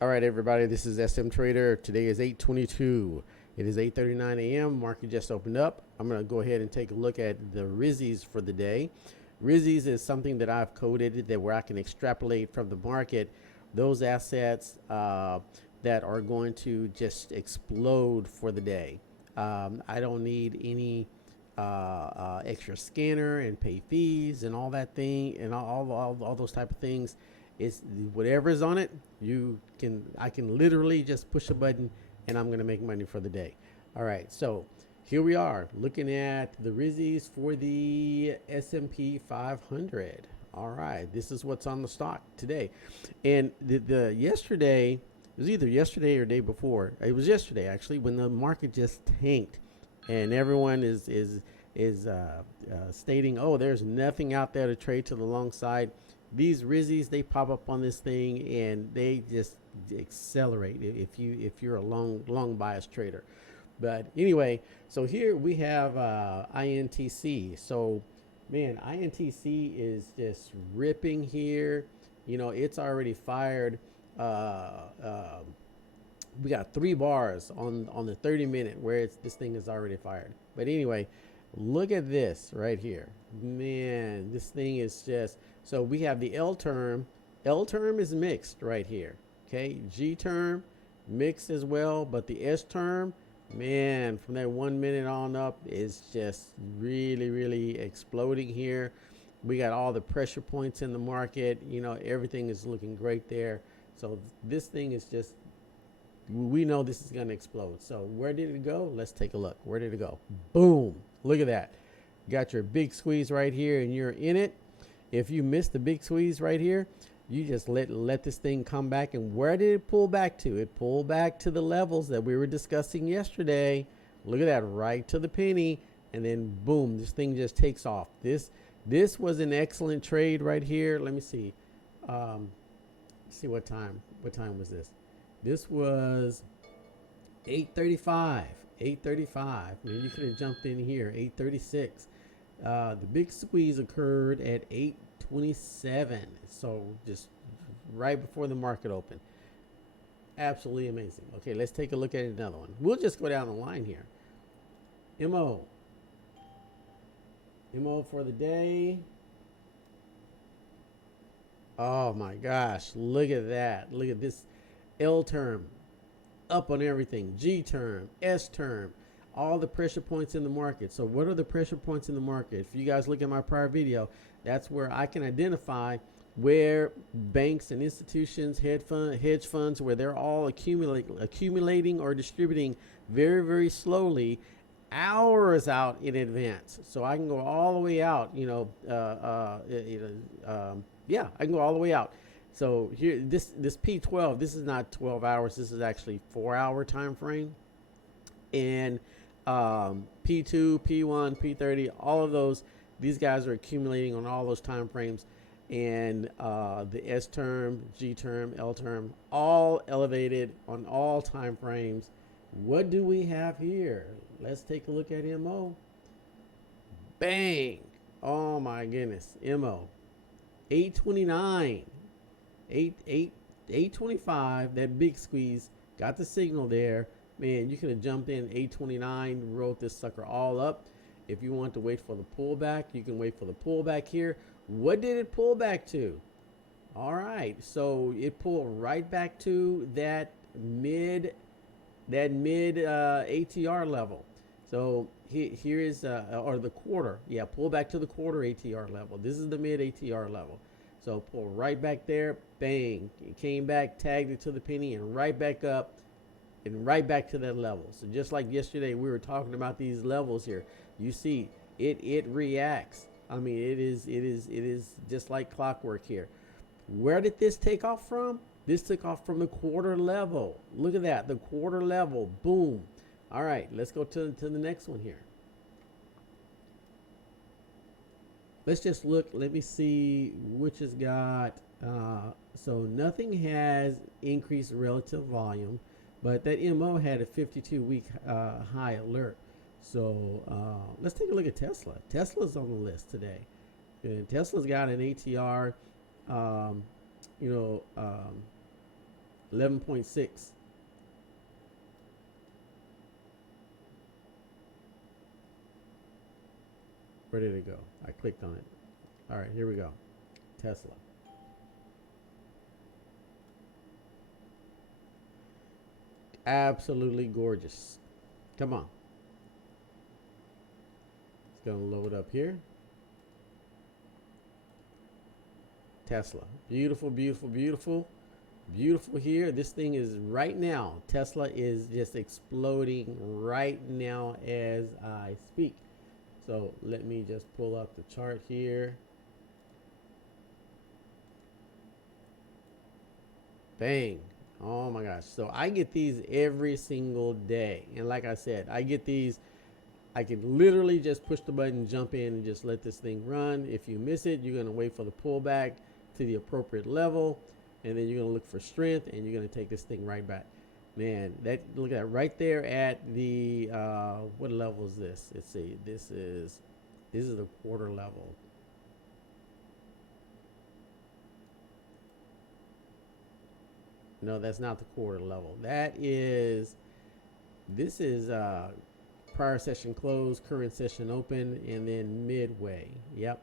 All right, everybody, this is SM Trader. Today is 8/22. It is 8:39 a.m. Market just opened up. I'm going to go ahead and take a look at the RISIs for the day. RISIs is something that I've coded that where I can extrapolate from the market those assets that are going to just explode for the day. I don't need any extra scanner and pay fees and all that thing and all those type of things. It's whatever is on it. I can literally just push a button and I'm gonna make money for the day. All right, so here we are looking at the RISIs for the S&P 500. All right, this is what's on the stock today, and the yesterday it was either yesterday or day before. It was yesterday actually when the market just tanked, and everyone is stating, "Oh, there's nothing out there to trade to the long side." These RISIs they pop up on this thing and they just accelerate if you're a long bias trader. But anyway, so here we have INTC. So man, INTC is just ripping here. You know, it's already fired. We got 3 bars on the 30 minute where this thing is already fired. But anyway, look at this right here. Man, this thing is just so we have the L term. L term is mixed right here. Okay, G term mixed as well, but the S term, man, from that 1 minute on up is just really exploding here. We got all the pressure points in the market. You know, everything is looking great there. So this thing is just we know this is going to explode. So where did it go? Let's take a look. Where did it go? Boom. Look at that. You got your big squeeze right here and you're in it. If you miss the big squeeze right here, you just let this thing come back. And where did it pull back to? It pulled back to the levels that we were discussing yesterday. Look at that, right to the penny. And then boom, this thing just takes off. This was an excellent trade right here. Let me see. See what time. What time was this? This was 8:35. 8:35. Man, you could have jumped in here. 8:36. The big squeeze occurred at 8:27. So just right before the market opened. Absolutely amazing. Okay, let's take a look at another one. We'll just go down the line here. MO. MO for the day. Oh my gosh, look at that. Look at this L term up on everything. G term, S term, all the pressure points in the market. So what are the pressure points in the market? If you guys look at my prior video, that's where I can identify where banks and institutions, hedge funds, where they're all accumulating or distributing very slowly hours out in advance. So I can go all the way out, yeah, I can go all the way out. So here, this P12, this is not 12 hours. This is actually 4 hour time frame. And P2, P1, P30, all of those, these guys are accumulating on all those time frames. And the S term, G term, L term, all elevated on all time frames. What do we have here? Let's take a look at MO. Bang! Oh my goodness, MO. 829, 825. That big squeeze got the signal there. Man, you could have jumped in 829, wrote this sucker all up. If you want to wait for the pullback, you can wait for the pullback here. What did it pull back to? All right, so it pulled right back to that mid ATR level. So here is or the quarter. Yeah, pull back to the quarter ATR level. This is the mid ATR level. So pull right back there, bang. It came back, tagged it to the penny, and right back up, and right back to that level. So just like yesterday, we were talking about these levels here. You see, it reacts. I mean, it is just like clockwork here. Where did this take off from? This took off from the quarter level. Look at that, the quarter level. Boom. All right, let's go to the next one here. Let's just look. Let me see which has got. So nothing has increased relative volume, but that MO had a 52-week high alert. So let's take a look at Tesla. Tesla's on the list today. And Tesla's got an ATR, um, you know, um, 11.6. Where did it go? I clicked on it. All right, here we go. Tesla. Absolutely gorgeous. Come on. It's going to load up here. Tesla. Beautiful, beautiful, beautiful. Beautiful here. This thing is right now. Tesla is just exploding right now as I speak. So let me just pull up the chart here. Bang. Oh my gosh. So I get these every single day. And like I said, I get these. I can literally just push the button, jump in, and just let this thing run. If you miss it, you're going to wait for the pullback to the appropriate level. And then you're going to look for strength, and you're going to take this thing right back. Man, that, look at that right there at the, what level is this? Let's see. This is the quarter level. No, that's not the quarter level. This is prior session close, current session open, and then midway. Yep,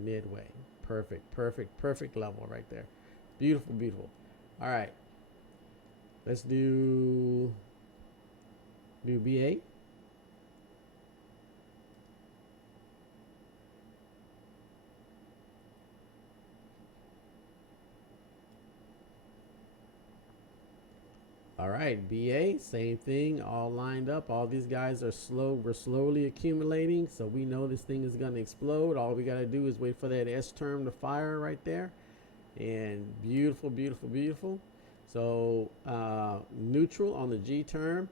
midway. Perfect, perfect, perfect level right there. Beautiful, beautiful. All right, let's do BA. All right, BA, same thing, all lined up. All these guys are slow. We're slowly accumulating, so we know this thing is going to explode. All we got to do is wait for that S term to fire right there. And beautiful, beautiful, beautiful. So neutral on the G term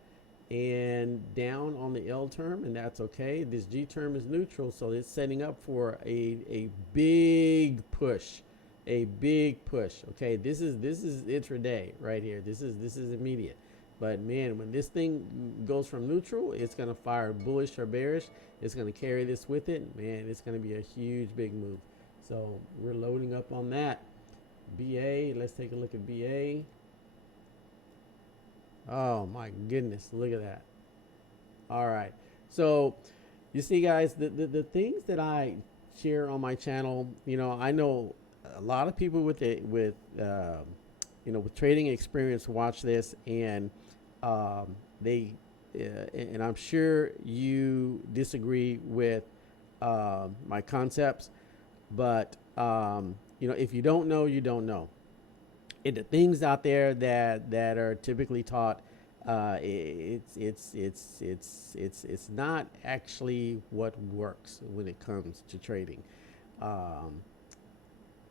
and down on the L term, and that's okay. This G term is neutral, so it's setting up for a big push. A big push. Okay, this is intraday right here. This is immediate. But man, when this thing goes from neutral, it's gonna fire bullish or bearish. It's gonna carry this with it. Man, it's gonna be a huge big move. So we're loading up on that. BA, let's take a look at BA. Oh my goodness, look at that. All right, so you see guys, the things that I share on my channel, you know, I know a lot of people with with trading experience watch this, and they and I'm sure you disagree with my concepts, but if you don't know, you don't know. And the things out there that are typically taught, it's not actually what works when it comes to trading. Um,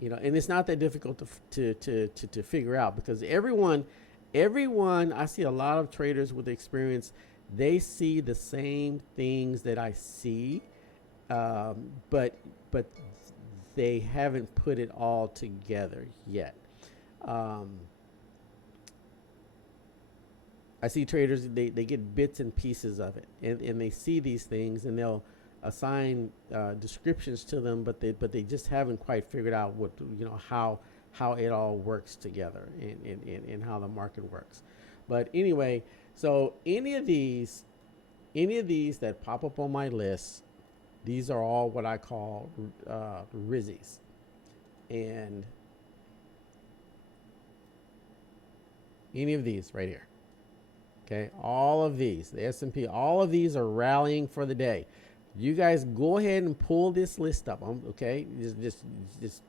and it's not that difficult to figure out, because everyone, I see a lot of traders with experience, they see the same things that I see, but they haven't put it all together yet. Um, I see traders, they get bits and pieces of it, and they see these things, and they'll assign descriptions to them, but they just haven't quite figured out what, how it all works together, and how the market works. But anyway, so any of these that pop up on my list, these are all what I call RISIs. And any of these right here, okay, all of these, the S&P, all of these are rallying for the day. You guys go ahead and pull this list up. Okay, just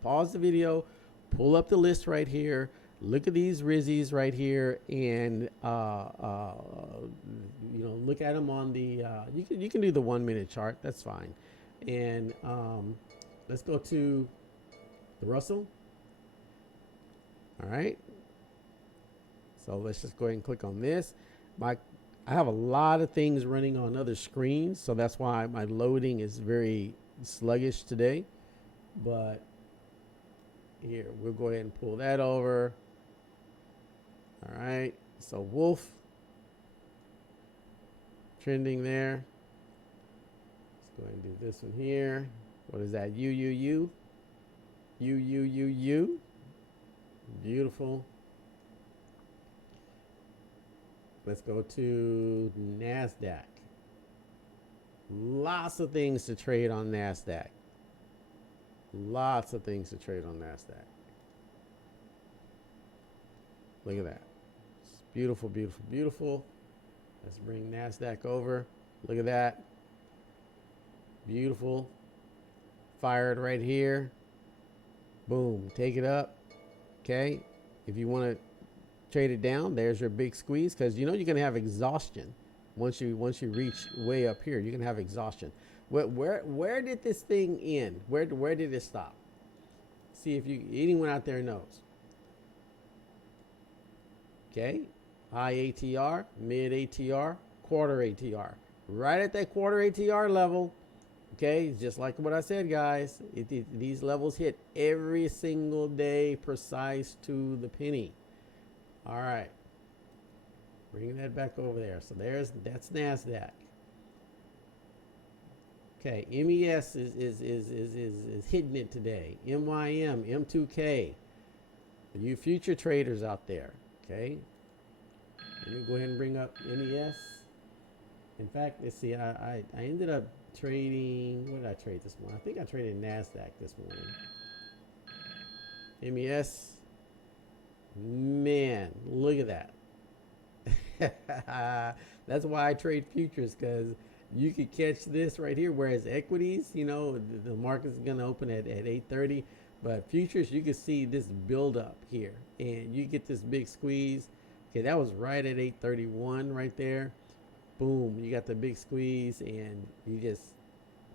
pause the video, pull up the list right here, look at these RISIs right here, and look at them on the you can do the 1 minute chart, that's fine. And let's go to the Russell. All right, so let's just go ahead and click on this. I have a lot of things running on other screens, so that's why my loading is very sluggish today. But here, we'll go ahead and pull that over. All right, so Wolf trending there. Let's go ahead and do this one here. What is that? U. Beautiful. Let's go to NASDAQ. Lots of things to trade on NASDAQ. Lots of things to trade on NASDAQ. Look at that. It's beautiful, beautiful, beautiful. Let's bring NASDAQ over. Look at that. Beautiful. Fired right here. Boom. Take it up. Okay. If you want to trade it down, there's your big squeeze, because you know you're going to have exhaustion once you reach way up here. You're going to have exhaustion. Where did this thing end? Where did it stop? See if anyone out there knows. Okay. High ATR, mid ATR, quarter ATR. Right at that quarter ATR level. Okay, just like what I said, guys. These levels hit every single day, precise to the penny. All right. Bring that back over there. So that's NASDAQ. Okay, MES is hitting it today. MYM, M2K. You future traders out there. Okay. Let me go ahead and bring up MES. In fact, let's see. I ended up trading. What did I trade this morning? I think I traded NASDAQ this morning. MES. Man, look at that. That's why I trade futures, because you could catch this right here. Whereas equities, you know, the market's going to open at 8:30. But futures, you can see this build up here. And you get this big squeeze. Okay, that was right at 8:31 right there. Boom, you got the big squeeze, and you just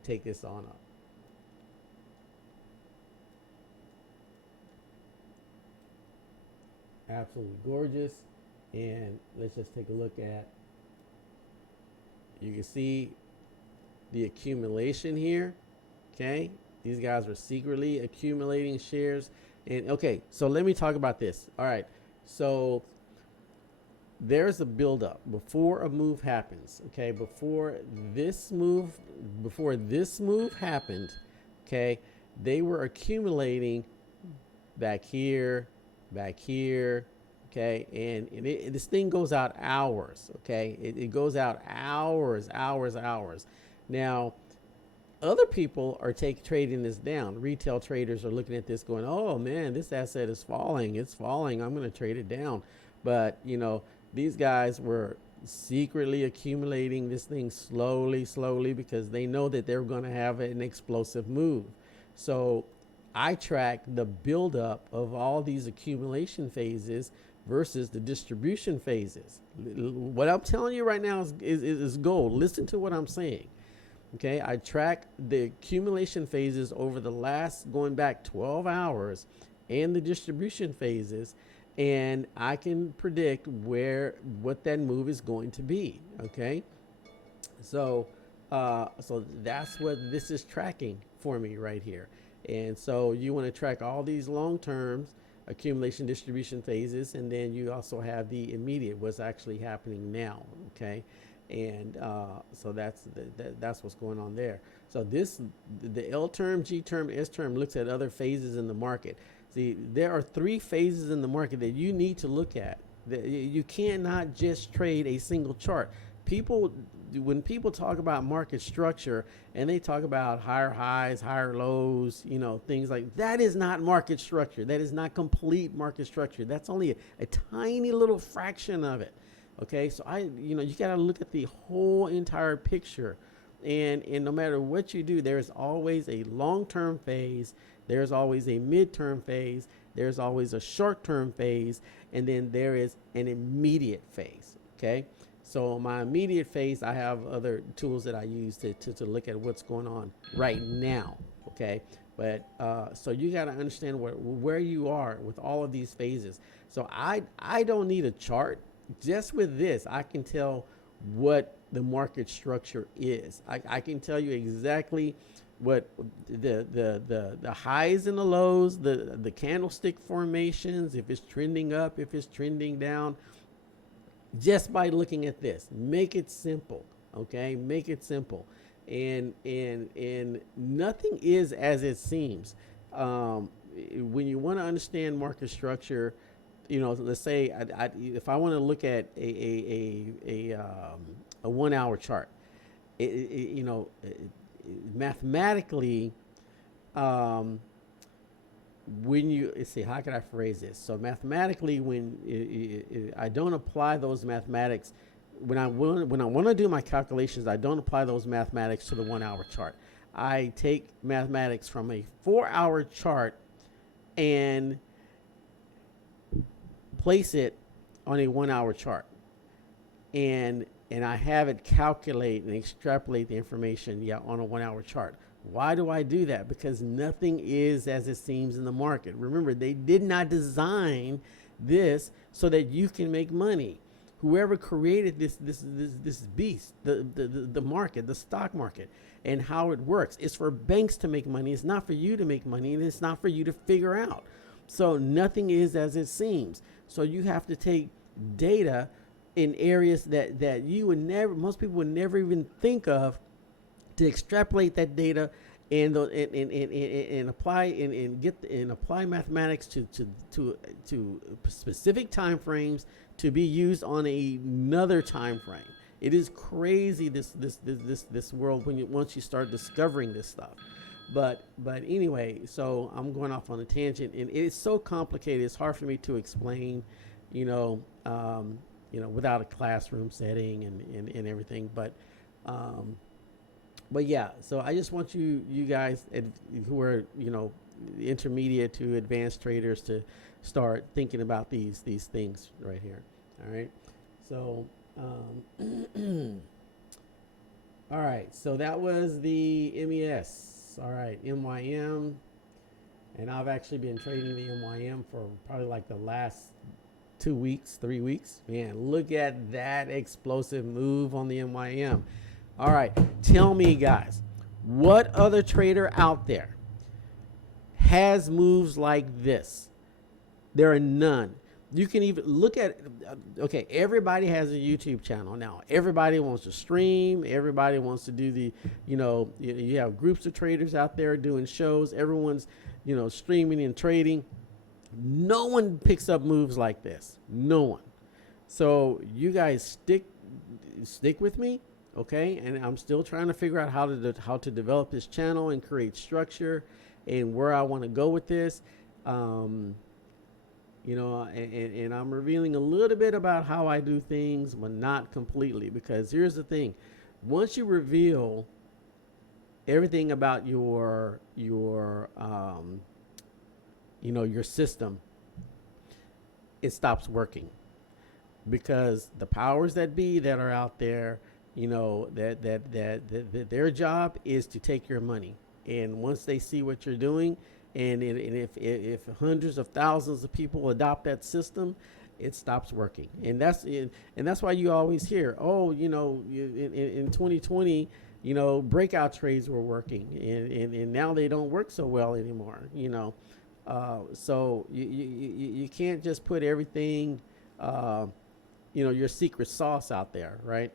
take this on up. Absolutely gorgeous. And let's just take a look at, you can see the accumulation here. Okay, these guys were secretly accumulating shares. And okay, so let me talk about this. All right, so there's a buildup before a move happens. Okay, before this move happened, okay, they were accumulating back here, okay, and this thing goes out hours. Okay, it goes out hours. Now, other people are trading this down. Retail traders are looking at this going, oh man, this asset is falling. It's falling. I'm going to trade it down. But you know, these guys were secretly accumulating this thing slowly, because they know that they're going to have an explosive move. So I track the buildup of all these accumulation phases versus the distribution phases. What I'm telling you right now is gold. Listen to what I'm saying. Okay, I track the accumulation phases over the last, going back 12 hours, and the distribution phases, and I can predict what that move is going to be. Okay, so so that's what this is tracking for me right here. And so you want to track all these long terms, accumulation, distribution phases, and then you also have the immediate, what's actually happening now. Okay, and so that's what's going on there. So the L term, G term, S term looks at other phases in the market. See, there are 3 phases in the market that you need to look at. You cannot just trade a single chart. When people talk about market structure and they talk about higher highs, higher lows, you know, things like that, is not market structure. That is not complete market structure. That's only a tiny little fraction of it. Okay, so you got to look at the whole entire picture. And no matter what you do, there's always a long-term phase, there's always a mid-term phase, there's always a short-term phase, and then there is an immediate phase. Okay, so my immediate phase, I have other tools that I use to look at what's going on right now. Okay, but so you got to understand where you are with all of these phases. So I don't need a chart. Just with this, I can tell what the market structure is. I can tell you exactly what the highs and the lows, the candlestick formations, if it's trending up, if it's trending down, just by looking at this. Make it simple. Okay, make it simple. And nothing is as it seems. When you want to understand market structure, let's say if I want to look at a 1 hour chart, mathematically, um, when you let's see, how can I phrase this? So mathematically, when I don't apply those mathematics, when I want to do my calculations, I don't apply those mathematics to the 1 hour chart. I take mathematics from a 4 hour chart and place it on a 1 hour chart, and I have it calculate and extrapolate the information, yeah, on a 1 hour chart. Why do I do that? Because nothing is as it seems in the market. Remember, they did not design this so that you can make money. Whoever created this beast, the market, the stock market, and how it works, it's for banks to make money. It's not for you to make money, and it's not for you to figure out. So nothing is as it seems. So you have to take data in areas that you would never, most people would never even think of, to extrapolate that data and apply and apply mathematics to specific time frames to be used on another time frame. It is crazy, this world, once you start discovering this stuff. But anyway, so I'm going off on a tangent, and it's so complicated. It's hard for me to explain, without a classroom setting and everything. But yeah, so I just want you guys who are intermediate to advanced traders to start thinking about these things right here. All right, so all right, so that was the MES. All right, MYM, and I've actually been trading the MYM for probably like the last 2 weeks, 3 weeks. Man, look at that explosive move on the MYM. All right, tell me, guys, what other trader out there has moves like this? There are none. You can even look at, okay, everybody has a YouTube channel now. Everybody wants to stream. Everybody wants to do you have groups of traders out there doing shows. Everyone's, streaming and trading. No one picks up moves like this. No one. So you guys stick with me. Okay, and I'm still trying to figure out how to develop this channel and create structure and where I want to go with this. And I'm revealing a little bit about how I do things, but not completely, because here's the thing: once you reveal everything about your system, it stops working, because the powers that be that are out there, that their job is to take your money. And once they see what you're doing, and if hundreds of thousands of people adopt that system, it stops working. And that's why you always hear, in 2020, breakout trades were working, and now they don't work so well anymore. So you can't just put everything, your secret sauce out there, right?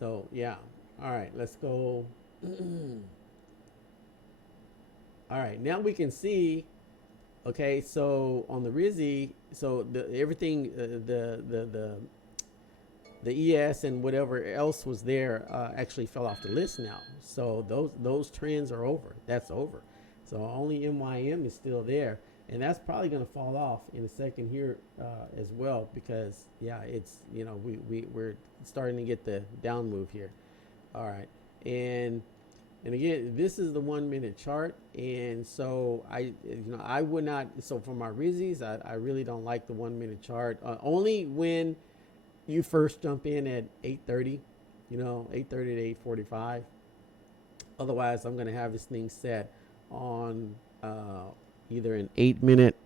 So yeah. All right, let's go. All right, now we can see. Okay, so on the RISI, so everything, the ES and whatever else was there actually fell off the list now. So those trends are over. That's over. So only MYM is still there, and that's probably going to fall off in a second here as well, because yeah, it's we're starting to get the down move here. All right, and again, this is the 1 minute chart, and so I would not. So for my RISIs, I really don't like the 1 minute chart. Only when you first jump in at 8:30, 8:30 to 8:45. Otherwise, I'm going to have this thing set on either an 8 minute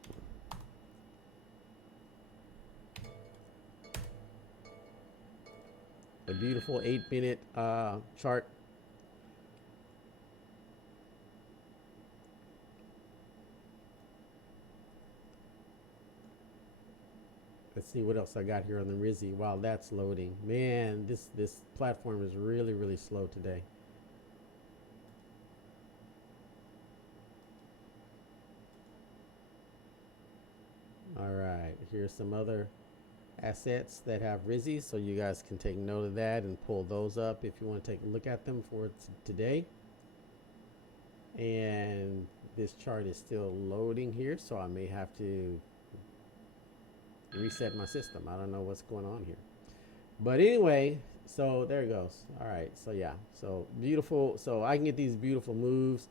a beautiful 8 minute chart. Let's see what else I got here on the RISI while that's loading. Man, this platform is really, really slow today. All right, here's some other assets that have RISI, so you guys can take note of that and pull those up if you want to take a look at them for today. And this chart is still loading here, so I may have to reset my system. I don't know what's going on here. But anyway, so there it goes. All right, so yeah, so beautiful. So I can get these beautiful moves.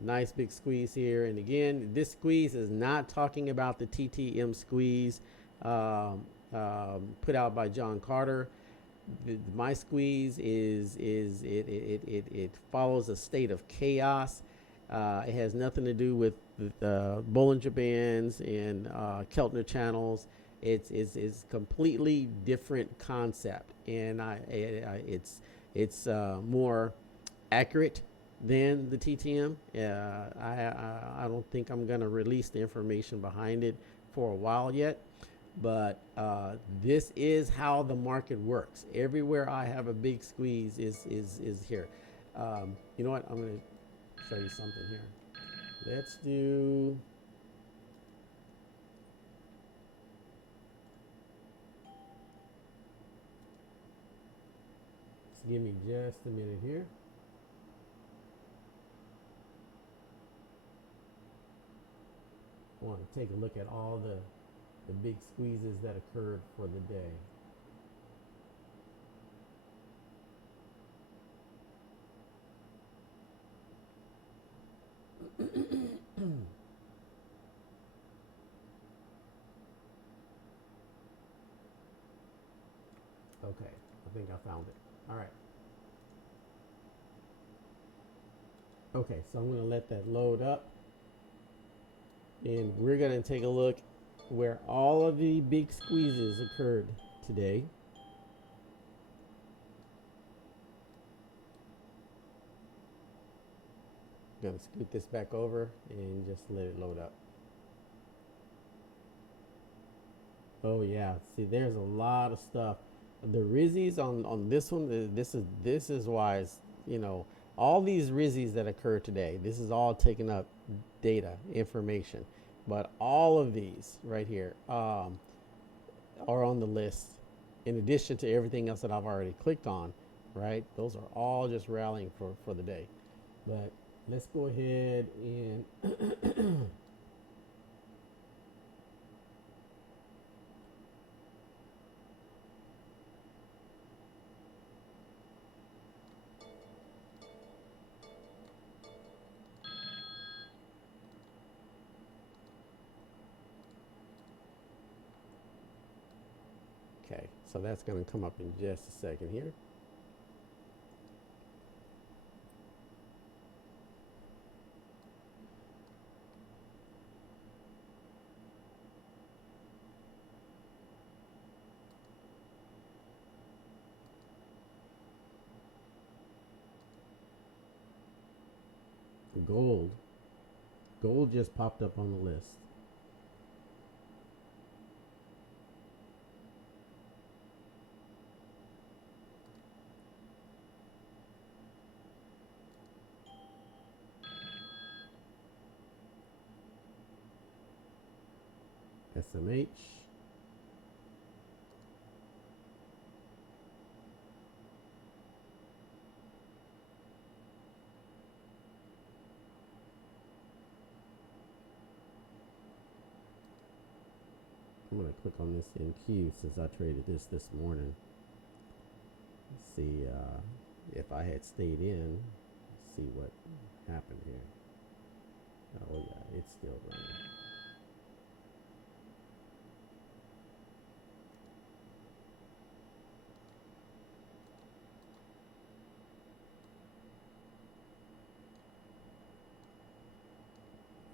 Nice big squeeze here. And again, this squeeze is not talking about the TTM squeeze put out by John Carter. My squeeze is it follows a state of chaos. It has nothing to do with the Bollinger Bands and Keltner channels. It's completely different concept, and it's more accurate than the TTM. I don't think I'm going to release the information behind it for a while yet, but this is how the market works. Everywhere I have a big squeeze is here. You know what? I'm going to show you something here. Let's do. Just give me just a minute here. I want to take a look at all the big squeezes that occurred for the day. Okay, I think I found it. All right. Okay, so I'm going to let that load up. And we're going to take a look where all of the big squeezes occurred today. I'm going to scoot this back over and just let it load up. Oh yeah, see there's a lot of stuff. The RISIs on this one, this is why it's, you know, all these RISIs that occur today, this is all taking up data, information. But all of these right here are on the list in addition to everything else that I've already clicked on, right? Those are all just rallying for the day. But let's go ahead and okay, so that's going to come up in just a second here. Gold just popped up on the list. SMH. I'm going to click on this NQ since I traded this morning. Let's see if I had stayed in. Let's see what happened here. Oh yeah, it's still running.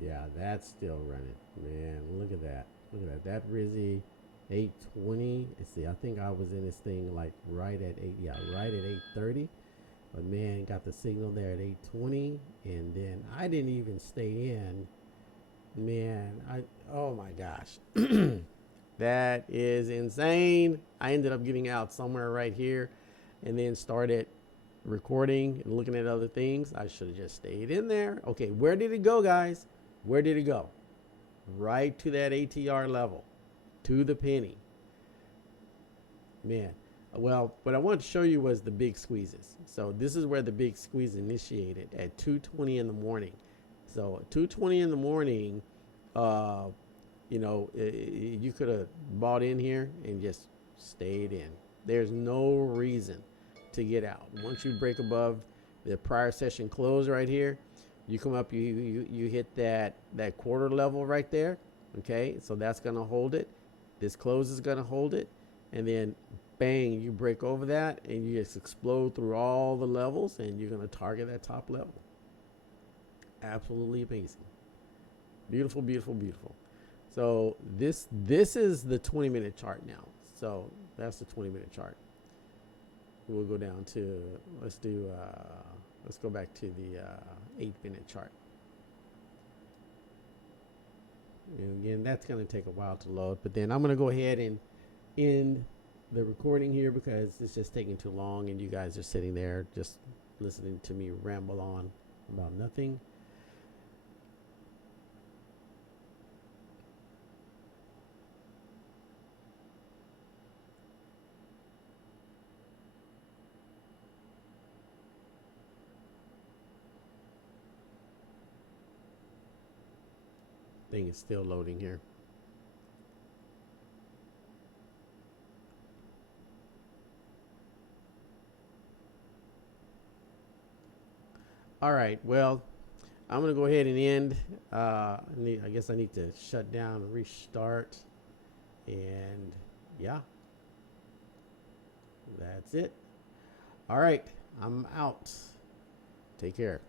Yeah, that's still running. Man, look at that. Look at that. That RISI 820. Let's see, I think I was in this thing like right at 830. But man, got the signal there at 820. And then I didn't even stay in. Man, oh my gosh. That is insane. I ended up getting out somewhere right here and then started recording and looking at other things. I should have just stayed in there. Okay, where did it go, guys? Where did it go? Right to that ATR level. to the penny. Man, well, what I wanted to show you was the big squeezes. So this is where the big squeeze initiated at 2:20 in the morning. So 2:20 in the morning, uh, you could have bought in here and just stayed in. There's no reason to get out. Once you break above the prior session close right here, you come up, you hit that quarter level right there. Okay, so that's gonna hold it. This close is gonna hold it, and then bang, you break over that, and you just explode through all the levels, and you're gonna target that top level. Absolutely amazing. Beautiful, beautiful, beautiful. So this is the 20-minute chart now. So that's the 20-minute chart. We'll go down to, let's go back to the 8-minute chart. And again, that's going to take a while to load, but then I'm going to go ahead and end the recording here because it's just taking too long and you guys are sitting there just listening to me ramble on about nothing. Thing is still loading here. All right, well, I'm gonna go ahead and end. I guess I need to shut down and restart. And yeah, that's it. All right, I'm out. Take care.